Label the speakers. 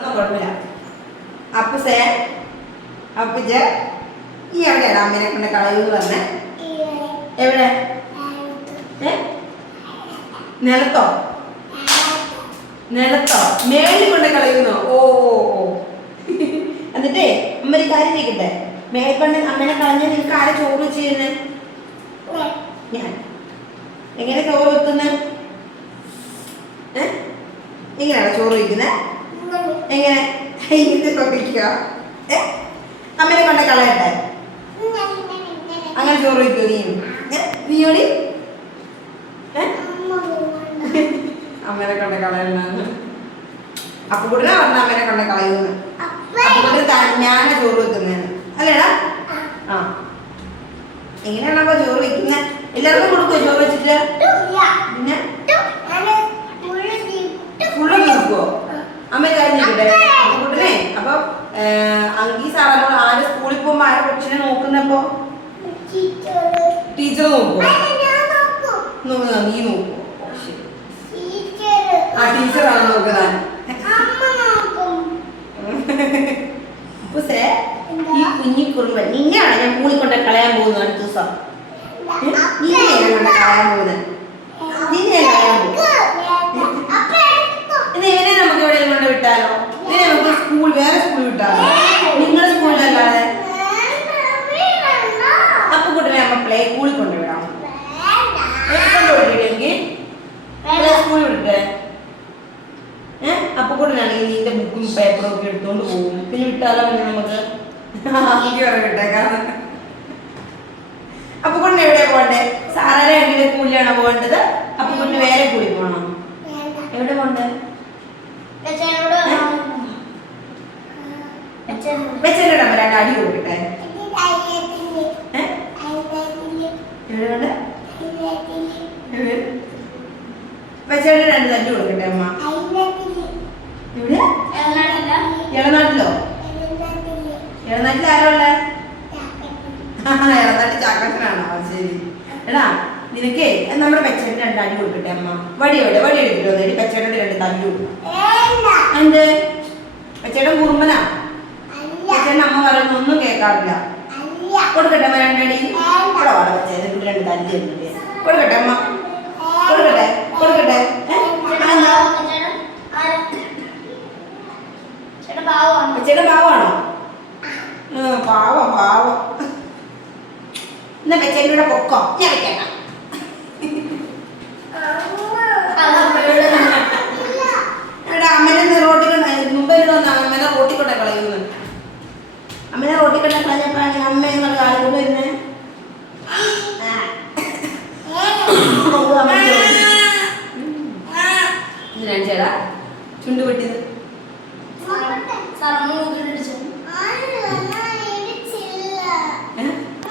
Speaker 1: കുഴപ്പമില്ല. അപ്പുസേ അപ്പുജ ഈ എവിടെയാണ് അമ്മേനെ കൊണ്ട് കളയൂന്ന് പറഞ്ഞേ. എവിടെ? നിലത്തോ? നിലത്തോ? മേളിൽ കൊണ്ട് കളയുന്നോ ഓ എന്നിട്ടേ അമ്മ ഒരു കാര്യം ചെയ്യട്ടെ മേൽക്കൊണ്ട് അമ്മേനെ കളഞ്ഞ നിനക്ക് ആരെ ചോറ് വെച്ച് ചെയ്യുന്നേ ഞാൻ. എങ്ങനെ ചോറ് വെക്കുന്നത് എങ്ങനെയാണോ ചോറ് വയ്ക്കുന്നത് എങ്ങനെ? ഇത് നോക്കിക്കുക ഏ? അമ്മനെ കൊണ്ട് കളയട്ടെ. അങ്ങനെ ചോറ് വയ്ക്കുമോ നീ? നീയോടി? അമ്മനെ കൊണ്ട് കളയണെന്ന് അപ്പൊ കൂടെ പറഞ്ഞ അമ്മനെ കൊണ്ട് കളയുന്നു. അപ്പൊ കൂടെ ഞാനാ ചോറ് വെക്കുന്നേന്ന് അല്ലേടാ? ആ. എങ്ങനെയാണ് ചോറ് വെക്കുന്നത് എല്ലാവർക്കും കൊടുക്കുമോ ചോറ് വെച്ചിട്ട്? പിന്നെ ഫുള്ള് കൊടുക്കുമോ അമ്മ ഒരു കാര്യം ചെയ്യട്ടെ കുട്ടനെ അപ്പൊ അങ്കി സാറോട് ആര്? സ്കൂളിൽ പോകുമ്പോ ആരെ കൊച്ചിനെ നോക്കുന്നപ്പോ? ടീച്ചർ നോക്കൂ. നീ നോക്കൂ. ആ ടീച്ചറാണ് നോക്കുന്നത്. ഈ കുഞ്ഞി കുറുമ്പ നിന്നെയാണ് ഞാൻ കൂടിക്കൊണ്ട് കൊണ്ട് കളയാൻ പോകുന്നത് അടുത്ത ദിവസം? നിന്നെയാണ് കളയാൻ പോകുന്നത്. വിട്ടാലോ നിങ്ങളുടെ സ്കൂളിലല്ലാതെ അപ്പൊ കുട്ടനെ അമ്മ പ്ലേ സ്കൂളിൽ കൊണ്ടുവിടാം. കൊണ്ടുവിട്ടില്ലെങ്കിൽ പ്ലേ സ്കൂളിൽ വിട്ടേ. ഏഹ് അപ്പൊ കൂടനാണെങ്കിൽ നിന്റെ ബുക്കും പേപ്പറും ഒക്കെ എടുത്തോണ്ട് പോകും. പിന്നെ വിട്ടാലോ പിന്നെ നമുക്ക്? വിട്ടേക്കാം അപ്പൊ കൂടെ എവിടെയാ പോകണ്ടേ? വെച്ചിട്ട് നമ്മൾ രണ്ട് അടി കൊടുക്കട്ടെ. വെച്ചേട്ട് രണ്ട് തല്ലി കൊടുക്കട്ടെ അമ്മ. ഇവിടെ ഇളനാട്ടിലോ? ഇളനാട്ടിൽ ആരോ ഉള്ളേ? ഇളനാട്ടിൽ ചാക്കട്ടനാണോ ശരി. എടാ നിനക്കേ നമ്മുടെ പെച്ചേട്ടന് രണ്ട് അടി കൊടുക്കട്ടെ അമ്മ. വടി എവിടെ? വടി എടുത്തിട്ടോ നേടി പെച്ചേട്ടന്റെ രണ്ട് തല്ലു എന്ത്? പെച്ചേട്ടൻ പെച്ചേട്ടൻ കേൾക്കാറില്ല. കൊടുക്കട്ടെ അമ്മ രണ്ടടി ഇവിടെ വാട പെച്ചേട്ടൻ രണ്ട് തല്ലി കൊടുക്കട്ടെ അമ്മ. കൊടുക്കട്ടെ. കൊടുക്കട്ടെ. ചേട്ടൻ പാവാണോ പാവം പാവം. എന്നാ പെച്ചേട്ടന്റെ പൊക്കോ. ഞാൻ വെക്കേക്കാം എടാ അമ്മനെ റോട്ടിൽ മുമ്പേ വന്ന അമ്മനെ റോട്ടിൽ കൊണ്ടേ കളയുന്നു കൊണ്ടേ കളഞ്ഞപ്പോഴാണ് അമ്മ എന്നുള്ള ആളുകൾ വരുന്നത് ചേടാ ചുണ്ട് പൊട്ടിയത്